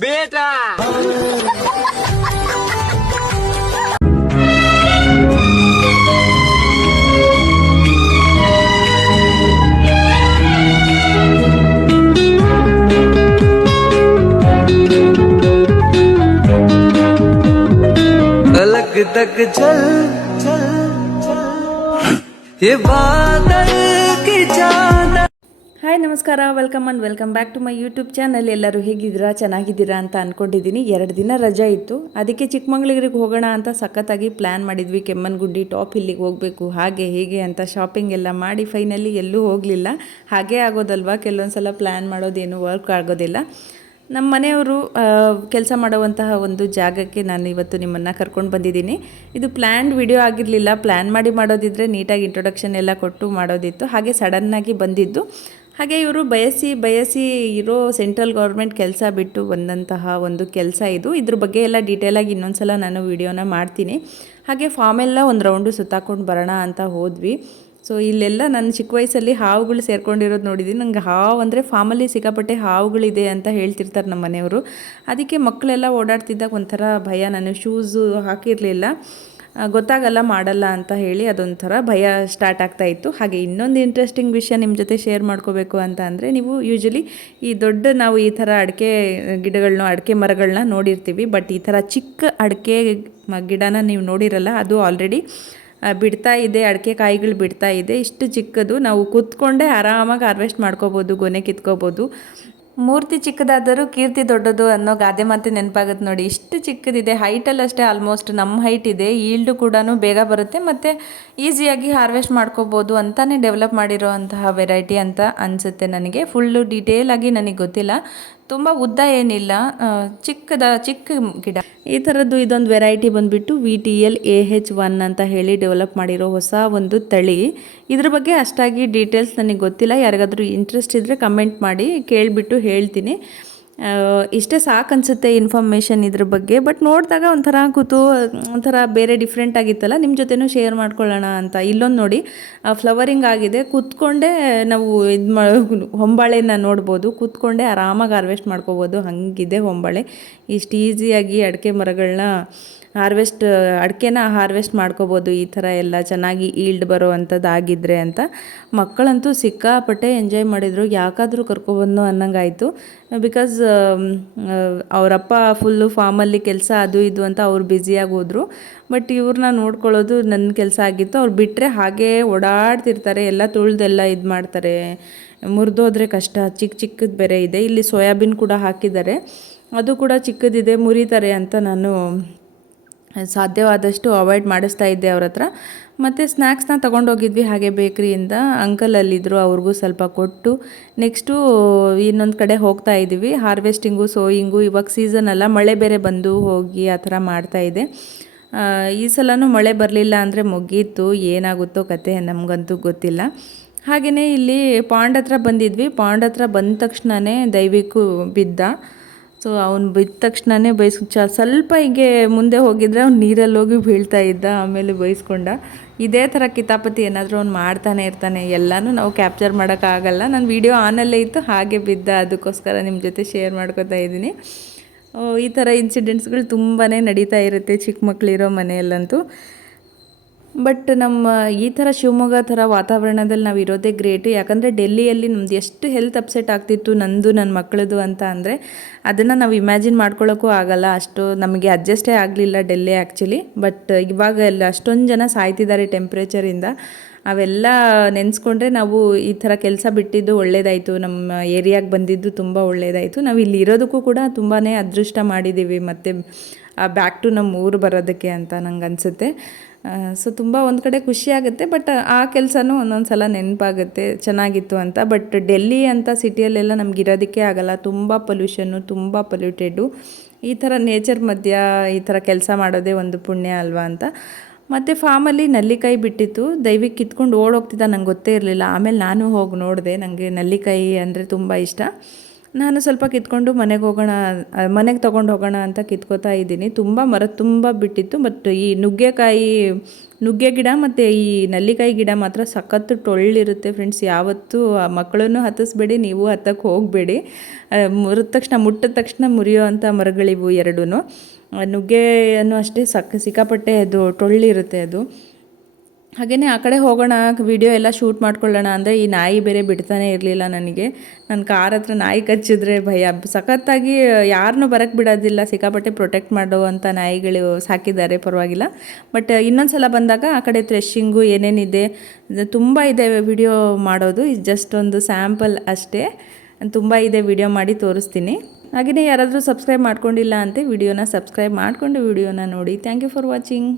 बेटा। अलग तक चल चल ये बादल की चादर ಹಾಯ್, ನಮಸ್ಕಾರ. Welcome and welcome back to my YouTube channel ಎಲ್ಲರೂ ಹೇಗಿದ್ದೀರಾ? ಚೆನ್ನಾಗಿದ್ದೀರಾ ಅಂತ ಅಂದ್ಕೊಂಡಿದ್ದೀನಿ ಎರಡು ದಿನ ರಜೆ ಇತ್ತು. ಅದಕ್ಕೆ ಚಿಕ್ಕಮಂಗ್ಳೂರಿಗೆ ಹೋಗೋಣ ಅಂತ ಸಖತ್ತಾಗಿ ಪ್ಲ್ಯಾನ್ ಮಾಡಿದ್ವಿ. ಕೆಮ್ಮನ್ಗುಡ್ಡಿ ಟಾಪ್ ಇಲ್ಲಿಗೆ ಹೋಗಬೇಕು. ಹಾಗೆ, ಹೇಗೆ ಅಂತ ಶಾಪಿಂಗ್ ಎಲ್ಲ ಮಾಡಿ ಫೈನಲಿ ಎಲ್ಲೂ ಹೋಗಲಿಲ್ಲ. ಹಾಗೇ ಆಗೋದಲ್ವಾ? ಕೆಲವೊಂದು ಸಲ ಪ್ಲ್ಯಾನ್ ಮಾಡೋದೇನು ವರ್ಕ್ ಆಗೋದಿಲ್ಲ. ನಮ್ಮ ಮನೆಯವರು ಕೆಲಸ ಮಾಡುವಂತಹ ಒಂದು ಜಾಗಕ್ಕೆ ನಾನು ಇವತ್ತು ನಿಮ್ಮನ್ನು ಕರ್ಕೊಂಡು ಬಂದಿದ್ದೀನಿ. ಇದು ಪ್ಲ್ಯಾನ್ಡ್ ವಿಡಿಯೋ ಆಗಿರಲಿಲ್ಲ. ಪ್ಲ್ಯಾನ್ ಮಾಡಿ ಮಾಡೋದಿದ್ರೆ ನೀಟಾಗಿ ಇಂಟ್ರೊಡಕ್ಷನ್ ಎಲ್ಲ ಕೊಟ್ಟು ಮಾಡೋದಿತ್ತು. ಹಾಗೆ ಸಡನ್ನಾಗಿ ಬಂದಿದ್ದು. ಹಾಗೆ ಇವರು ಬಯಸಿ ಬಯಸಿ ಇರೋ ಸೆಂಟ್ರಲ್ ಗೌರ್ಮೆಂಟ್ ಕೆಲಸ ಬಿಟ್ಟು ಬಂದಂತಹ ಒಂದು ಕೆಲಸ ಇದು. ಇದ್ರ ಬಗ್ಗೆ ಎಲ್ಲ ಡೀಟೇಲಾಗಿ ಇನ್ನೊಂದು ಸಲ ನಾನು ವಿಡಿಯೋನ ಮಾಡ್ತೀನಿ. ಹಾಗೆ ಫಾರ್ಮೆಲ್ಲ ಒಂದು ರೌಂಡು ಸುತ್ತಾಕೊಂಡು ಬರೋಣ ಅಂತ ಹೋದ್ವಿ. ಸೊ ಇಲ್ಲೆಲ್ಲ ನನ್ನ ಚಿಕ್ಕ ವಯಸ್ಸಲ್ಲಿ ಹಾವುಗಳು ಸೇರ್ಕೊಂಡಿರೋದು ನೋಡಿದ್ದೀನಿ ನಂಗೆ ಹಾವು ಅಂದರೆ ಫಾರ್ಮಲ್ಲಿ ಸಿಕ್ಕಾಪಟ್ಟೆ ಹಾವುಗಳಿದೆ ಅಂತ ಹೇಳ್ತಿರ್ತಾರೆ ನಮ್ಮ ಮನೆಯವರು. ಅದಕ್ಕೆ ಮಕ್ಕಳೆಲ್ಲ ಓಡಾಡ್ತಿದ್ದಾಗ ಒಂಥರ ಭಯ. ನಾನು ಶೂಸು ಹಾಕಿರಲಿಲ್ಲ. ಗೊತ್ತಾಗಲ್ಲ, ಮಾಡಲ್ಲ ಅಂತ ಹೇಳಿ ಅದೊಂಥರ ಭಯ ಸ್ಟಾರ್ಟ್ ಆಗ್ತಾ ಇತ್ತು. ಹಾಗೆ ಇನ್ನೊಂದು ಇಂಟ್ರೆಸ್ಟಿಂಗ್ ವಿಷಯ ನಿಮ್ಮ ಜೊತೆ ಶೇರ್ ಮಾಡ್ಕೋಬೇಕು ಅಂತ ಅಂದರೆ ನೀವು ಯೂಶಲಿ ಈ ದೊಡ್ಡ ನಾವು ಈ ಥರ ಅಡಿಕೆ ಗಿಡಗಳನ್ನ ಅಡಿಕೆ ಮರಗಳನ್ನ ನೋಡಿರ್ತೀವಿ. ಬಟ್ ಈ ಥರ ಚಿಕ್ಕ ಅಡಿಕೆ ಗಿಡನ ನೀವು ನೋಡಿರಲ್ಲ, ಅದು ಆಲ್ರೆಡಿ ಬಿಡ್ತಾ ಇದೆ, ಅಡಿಕೆ ಕಾಯಿಗಳು ಬಿಡ್ತಾ ಇದೆ. ಇಷ್ಟು ಚಿಕ್ಕದು ನಾವು ಕೂತ್ಕೊಂಡೇ ಆರಾಮಾಗಿ ಹಾರ್ವೆಸ್ಟ್ ಮಾಡ್ಕೋಬೋದು, ಗೊನೆ ಕಿತ್ಕೋಬೋದು. ಮೂರ್ತಿ ಚಿಕ್ಕದಾದರೂ ಕೀರ್ತಿ ದೊಡ್ಡದು ಅನ್ನೋ ಗಾದೆ ಮಾತು ನೆನಪಾಗುತ್ತೆ ನೋಡಿ. ಇಷ್ಟು ಚಿಕ್ಕದಿದೆ ಹೈಟಲ್ಲಿ ಅಷ್ಟೇ ಆಲ್ಮೋಸ್ಟ್ ನಮ್ಮ ಹೈಟ್ ಇದೆ. ಈಲ್ಡು ಕೂಡ ಬೇಗ ಬರುತ್ತೆ ಮತ್ತು ಈಸಿಯಾಗಿ ಹಾರ್ವೆಸ್ಟ್ ಮಾಡ್ಕೋಬೋದು ಅಂತಲೇ ಡೆವಲಪ್ ಮಾಡಿರೋ ಅಂತಹ ವೆರೈಟಿ ಅಂತ ಅನಿಸುತ್ತೆ ನನಗೆ. ಫುಲ್ಲು ಡೀಟೇಲಾಗಿ ನನಗೆ ಗೊತ್ತಿಲ್ಲ. ತುಂಬ ಉದ್ದ ಏನಿಲ್ಲ ಚಿಕ್ಕದ, ಚಿಕ್ಕ ಗಿಡ. ಈ ಥರದ್ದು ಇದೊಂದು ವೆರೈಟಿ ಬಂದುಬಿಟ್ಟು V T L A H one ಅಂತ ಹೇಳಿ ಡೆವಲಪ್ ಮಾಡಿರೋ ಹೊಸ ಒಂದು ತಳಿ. ಇದ್ರ ಬಗ್ಗೆ ಅಷ್ಟಾಗಿ ಡೀಟೇಲ್ಸ್ ನನಗೆ ಗೊತ್ತಿಲ್ಲ. ಯಾರಿಗಾದರೂ ಇಂಟ್ರೆಸ್ಟ್ ಇದ್ದರೆ ಕಮೆಂಟ್ ಮಾಡಿ, ಕೇಳಿಬಿಟ್ಟು ಹೇಳ್ತೀನಿ. ಇಷ್ಟೇ ಸಾಕು ಅನಿಸುತ್ತೆ ಇನ್ಫಾರ್ಮೇಷನ್ ಇದ್ರ ಬಗ್ಗೆ ಬಟ್ ನೋಡಿದಾಗ ಒಂಥರ ಕೂತು, ಒಂಥರ ಬೇರೆ ಡಿಫ್ರೆಂಟ್ ಆಗಿತ್ತಲ್ಲ ನಿಮ್ಮ ಜೊತೆನೂ ಶೇರ್ ಮಾಡ್ಕೊಳ್ಳೋಣ ಅಂತ. ಇಲ್ಲೊಂದು ನೋಡಿ ಫ್ಲವರಿಂಗ್ ಆಗಿದೆ, ಕೂತ್ಕೊಂಡೇ ನಾವು ಇದು ಮಾ, ಹೊಂಬಾಳೆನ ನೋಡ್ಬೋದು, ಕೂತ್ಕೊಂಡೇ ಆರಾಮಾಗಿ ಹಾರ್ವೆಸ್ಟ್ ಮಾಡ್ಕೋಬೋದು, ಹಾಗಿದೆ ಹೊಂಬಾಳೆ. ಇಷ್ಟು ಈಸಿಯಾಗಿ ಅಡಿಕೆ ಮರಗಳನ್ನ ಹಾರ್ವೆಸ್ಟ್, ಅಡಿಕೆನ ಹಾರ್ವೆಸ್ಟ್ ಮಾಡ್ಕೋಬೋದು, ಈ ಥರ ಎಲ್ಲ ಚೆನ್ನಾಗಿ ಈಲ್ಡ್ ಬರೋ ಅಂಥದ್ದು ಆಗಿದ್ರೆ ಅಂತ. ಮಕ್ಕಳಂತೂ ಸಿಕ್ಕಾಪಟ್ಟೆ ಎಂಜಾಯ್ ಮಾಡಿದರು, ಯಾಕಾದರೂ ಕರ್ಕೊಬಂದು ಅನ್ನಂಗಾಯಿತು. ಬಿಕಾಸ್ ಅವರಪ್ಪ ಫುಲ್ಲು ಫಾರ್ಮಲ್ಲಿ ಕೆಲಸ ಅದು ಇದು ಅಂತ ಅವ್ರು ಬ್ಯುಸಿಯಾಗಿ ಹೋದರು. ಬಟ್ ಇವ್ರನ್ನ ನೋಡ್ಕೊಳ್ಳೋದು ನನ್ನ ಕೆಲಸ ಆಗಿತ್ತು. ಅವ್ರು ಬಿಟ್ಟರೆ ಹಾಗೇ ಓಡಾಡ್ತಿರ್ತಾರೆ, ಎಲ್ಲ ತುಳ್ದೆಲ್ಲ ಇದು ಮಾಡ್ತಾರೆ. ಮುರಿದೋದ್ರೆ ಕಷ್ಟ ಚಿಕ್ಕ ಚಿಕ್ಕದು ಬೇರೆ ಇದೆ. ಇಲ್ಲಿ ಸೋಯಾಬೀನ್ ಕೂಡ ಹಾಕಿದ್ದಾರೆ. ಅದು ಕೂಡ ಚಿಕ್ಕದಿದೆ, ಮುರಿತಾರೆ ಅಂತ ನಾನು ಸಾಧ್ಯವಾದಷ್ಟು ಅವಾಯ್ಡ್ ಮಾಡಿಸ್ತಾ ಇದ್ದೆ ಅವ್ರ ಹತ್ರ. ಮತ್ತು ಸ್ನ್ಯಾಕ್ಸ್ನ ತೊಗೊಂಡೋಗಿದ್ವಿ, ಹಾಗೆ ಬೇಕ್ರಿಯಿಂದ ಅಂಕಲ್ ಅಲ್ಲಿದ್ದರು ಅವ್ರಿಗೂ ಸ್ವಲ್ಪ ಕೊಟ್ಟು. ನೆಕ್ಸ್ಟು ಇನ್ನೊಂದು ಕಡೆ ಹೋಗ್ತಾ ಇದ್ದೀವಿ. ಹಾರ್ವೆಸ್ಟಿಂಗು ಸೋಯಿಂಗು ಇವಾಗ ಸೀಸನ್ ಅಲ್ಲ, ಮಳೆ ಬೇರೆ ಬಂದು ಹೋಗಿ ಆ ಥರ ಮಾಡ್ತಾ ಇದೆ. ಈ ಸಲವೂ ಮಳೆ ಬರಲಿಲ್ಲ ಅಂದರೆ ಮುಗೀತು, ಏನಾಗುತ್ತೋ ಕತೆ ನಮಗಂತೂ ಗೊತ್ತಿಲ್ಲ. ಹಾಗೆಯೇ ಇಲ್ಲಿ ಪಾಂಡ್ ಹತ್ರ ಬಂದಿದ್ವಿ. ಪಾಂಡ್ ಹತ್ರ ಬಂದ ತಕ್ಷಣವೇ ದೈವಿಕು ಬಿದ್ದ. ಸೊ ಅವ್ನು ಬಿದ್ದ ತಕ್ಷಣನೇ ಬೈಸ್ ಚ, ಸ್ವಲ್ಪ ಹೀಗೆ ಮುಂದೆ ಹೋಗಿದ್ರೆ ಅವ್ನು ನೀರಲ್ಲಿ ಹೋಗಿ ಬೀಳ್ತಾ ಇದ್ದ, ಆಮೇಲೆ ಬೈಸ್ಕೊಂಡ. ಇದೇ ಥರ ಕಿತಾಪತಿ ಏನಾದರೂ ಅವ್ನು ಮಾಡ್ತಾನೆ ಇರ್ತಾನೆ, ಎಲ್ಲನೂ ನಾವು ಕ್ಯಾಪ್ಚರ್ ಮಾಡೋಕ್ಕಾಗಲ್ಲ ನಾನು ವೀಡಿಯೋ ಆನಲ್ಲೇ ಇತ್ತು, ಹಾಗೆ ಬಿದ್ದ. ಅದಕ್ಕೋಸ್ಕರ ನಿಮ್ಮ ಜೊತೆ ಶೇರ್ ಮಾಡ್ಕೊತಾ ಇದ್ದೀನಿ. ಈ ಥರ ಇನ್ಸಿಡೆಂಟ್ಸ್ಗಳು ತುಂಬಾ ನಡೀತಾ ಇರುತ್ತೆ ಚಿಕ್ಕ ಮಕ್ಕಳಿರೋ ಮನೆಯಲ್ಲಂತೂ. ಬಟ್ ನಮ್ಮ ಈ ಥರ ಶಿವಮೊಗ್ಗ ಥರ ವಾತಾವರಣದಲ್ಲಿ ನಾವು ಇರೋದೇ ಗ್ರೇಟ್ ಯಾಕಂದರೆ ಡೆಲ್ಲಿಯಲ್ಲಿ ನಮ್ದು ಎಷ್ಟು ಹೆಲ್ತ್ ಅಪ್ಸೆಟ್ ಆಗ್ತಿತ್ತು ನಂದು ನನ್ನ ಮಕ್ಕಳದು ಅಂತ ಅಂದರೆ ಅದನ್ನು ನಾವು ಇಮ್ಯಾಜಿನ್ ಮಾಡ್ಕೊಳ್ಳೋಕ್ಕೂ ಆಗಲ್ಲ. ಅಷ್ಟು ನಮಗೆ ಅಡ್ಜಸ್ಟೇ ಆಗಲಿಲ್ಲ ಡೆಲ್ಲಿ ಆ್ಯಕ್ಚುಲಿ ಬಟ್ ಇವಾಗ ಎಲ್ಲ ಅಷ್ಟೊಂದು ಜನ ಸಾಯ್ತಿದ್ದಾರೆ ಟೆಂಪ್ರೇಚರಿಂದ ಅವೆಲ್ಲ ನೆನೆಸ್ಕೊಂಡ್ರೆ ನಾವು ಈ ಥರ ಕೆಲಸ ಬಿಟ್ಟಿದ್ದು ಒಳ್ಳೇದಾಯಿತು. ನಮ್ಮ ಏರಿಯಾಗೆ ಬಂದಿದ್ದು ತುಂಬ ಒಳ್ಳೇದಾಯಿತು. ನಾವು ಇಲ್ಲಿ ಇರೋದಕ್ಕೂ ಕೂಡ ತುಂಬಾ ಅದೃಷ್ಟ ಮಾಡಿದ್ದೀವಿ ಮತ್ತು ಬ್ಯಾಕ್ ಟು ನಮ್ಮ ಊರು ಬರೋದಕ್ಕೆ ಅಂತ ನಂಗೆ ಅನಿಸುತ್ತೆ. ಸೊ ತುಂಬ ಒಂದು ಕಡೆ ಖುಷಿಯಾಗುತ್ತೆ ಬಟ್ ಆ ಕೆಲಸನೂ ಒಂದೊಂದು ಸಲ ನೆನಪಾಗುತ್ತೆ, ಚೆನ್ನಾಗಿತ್ತು ಅಂತ. ಬಟ್ ಡೆಲ್ಲಿ ಅಂತ ಸಿಟಿಯಲ್ಲೆಲ್ಲ ನಮ್ಗೆ ಇರೋದಕ್ಕೆ ಆಗಲ್ಲ. ತುಂಬ ಪೊಲ್ಯೂಷನ್ನು ತುಂಬ ಪೊಲ್ಯೂಟೆಡು ಈ ಥರ ನೇಚರ್ ಮಧ್ಯ ಈ ಥರ ಕೆಲಸ ಮಾಡೋದೇ ಒಂದು ಪುಣ್ಯ ಅಲ್ವಾ ಅಂತ. ಮತ್ತು ಫಾರ್ಮಲ್ಲಿ ನಲ್ಲಿಕಾಯಿ ಬಿಟ್ಟಿತ್ತು. ದಯವಿಟ್ಟು ಕಿತ್ಕೊಂಡು ಓಡೋಗ್ತಿದ್ದ ನಂಗೆ ಗೊತ್ತೇ ಇರಲಿಲ್ಲ. ಆಮೇಲೆ ನಾನು ಹೋಗಿ ನೋಡಿದೆ. ನನಗೆ ನಲ್ಲಿಕಾಯಿ ಅಂದರೆ ತುಂಬ ಇಷ್ಟ. ನಾನು ಸ್ವಲ್ಪ ಕಿತ್ಕೊಂಡು ಮನೆಗೆ ಹೋಗೋಣ ಮನೆಗೆ ತೊಗೊಂಡು ಹೋಗೋಣ ಅಂತ ಕಿತ್ಕೋತಾ ಇದ್ದೀನಿ. ತುಂಬ ಮರ ತುಂಬ ಬಿಟ್ಟಿತ್ತು ಬಟ್ ಈ ನುಗ್ಗೆಕಾಯಿ, ನುಗ್ಗೆ ಗಿಡ ಮತ್ತು ಈ ನಲ್ಲಿಕಾಯಿ ಗಿಡ ಮಾತ್ರ ಸಖತ್ತು ಟೊಳ್ಳಿರುತ್ತೆ ಫ್ರೆಂಡ್ಸ್ ಯಾವತ್ತೂ ಮಕ್ಕಳನ್ನು ಹತ್ತಿಸ್ಬೇಡಿ, ನೀವು ಹತ್ತಕ್ಕೆ ಹೋಗಬೇಡಿ. ಮುರಿದ ತಕ್ಷಣ, ಮುಟ್ಟಿದ ತಕ್ಷಣ ಮುರಿಯೋ ಅಂಥ ಮರಗಳಿವು ಎರಡೂ ನುಗ್ಗೆಯನ್ನು ಅಷ್ಟೇ ಸಕ್ ಸಿಕ್ಕಾಪಟ್ಟೆ ಅದು ಟೊಳ್ಳಿರುತ್ತೆ ಅದು. ಹಾಗೆಯೇ ಆ ಕಡೆ ಹೋಗೋಣ ವಿಡಿಯೋ ಎಲ್ಲ ಶೂಟ್ ಮಾಡ್ಕೊಳ್ಳೋಣ ಅಂದರೆ ಈ ನಾಯಿ ಬೇರೆ ಬಿಡ್ತಾನೆ ಇರಲಿಲ್ಲ ನನಗೆ. ನನ್ನ ಕಾರ್ ಹತ್ರ ನಾಯಿ ಕಚ್ಚಿದ್ರೆ ಭಯ. ಸಖತ್ತಾಗಿ ಯಾರನ್ನು ಬರಕ್ಕೆ ಬಿಡೋದಿಲ್ಲ. ಸಿಕ್ಕಾಪಟ್ಟೆ ಪ್ರೊಟೆಕ್ಟ್ ಮಾಡುವಂಥ ನಾಯಿಗಳು ಸಾಕಿದ್ದಾರೆ, ಪರವಾಗಿಲ್ಲ. ಬಟ್ ಇನ್ನೊಂದು ಸಲ ಬಂದಾಗ ಆ ಕಡೆ ಥ್ರೆಶಿಂಗು ಏನೇನಿದೆ ತುಂಬ ಇದೆ ವಿಡಿಯೋ ಮಾಡೋದು. ಇದು ಜಸ್ಟ್ ಒಂದು ಸ್ಯಾಂಪಲ್ ಅಷ್ಟೇ. ತುಂಬ ಇದೆ ವಿಡಿಯೋ ಮಾಡಿ ತೋರಿಸ್ತೀನಿ. ಹಾಗೆಯೇ ಯಾರಾದರೂ ಸಬ್ಸ್ಕ್ರೈಬ್ ಮಾಡ್ಕೊಂಡಿಲ್ಲ ಅಂತ ವಿಡಿಯೋನ ಸಬ್ಸ್ಕ್ರೈಬ್ ಮಾಡಿಕೊಂಡು ವಿಡಿಯೋನ ನೋಡಿ. Thank you for watching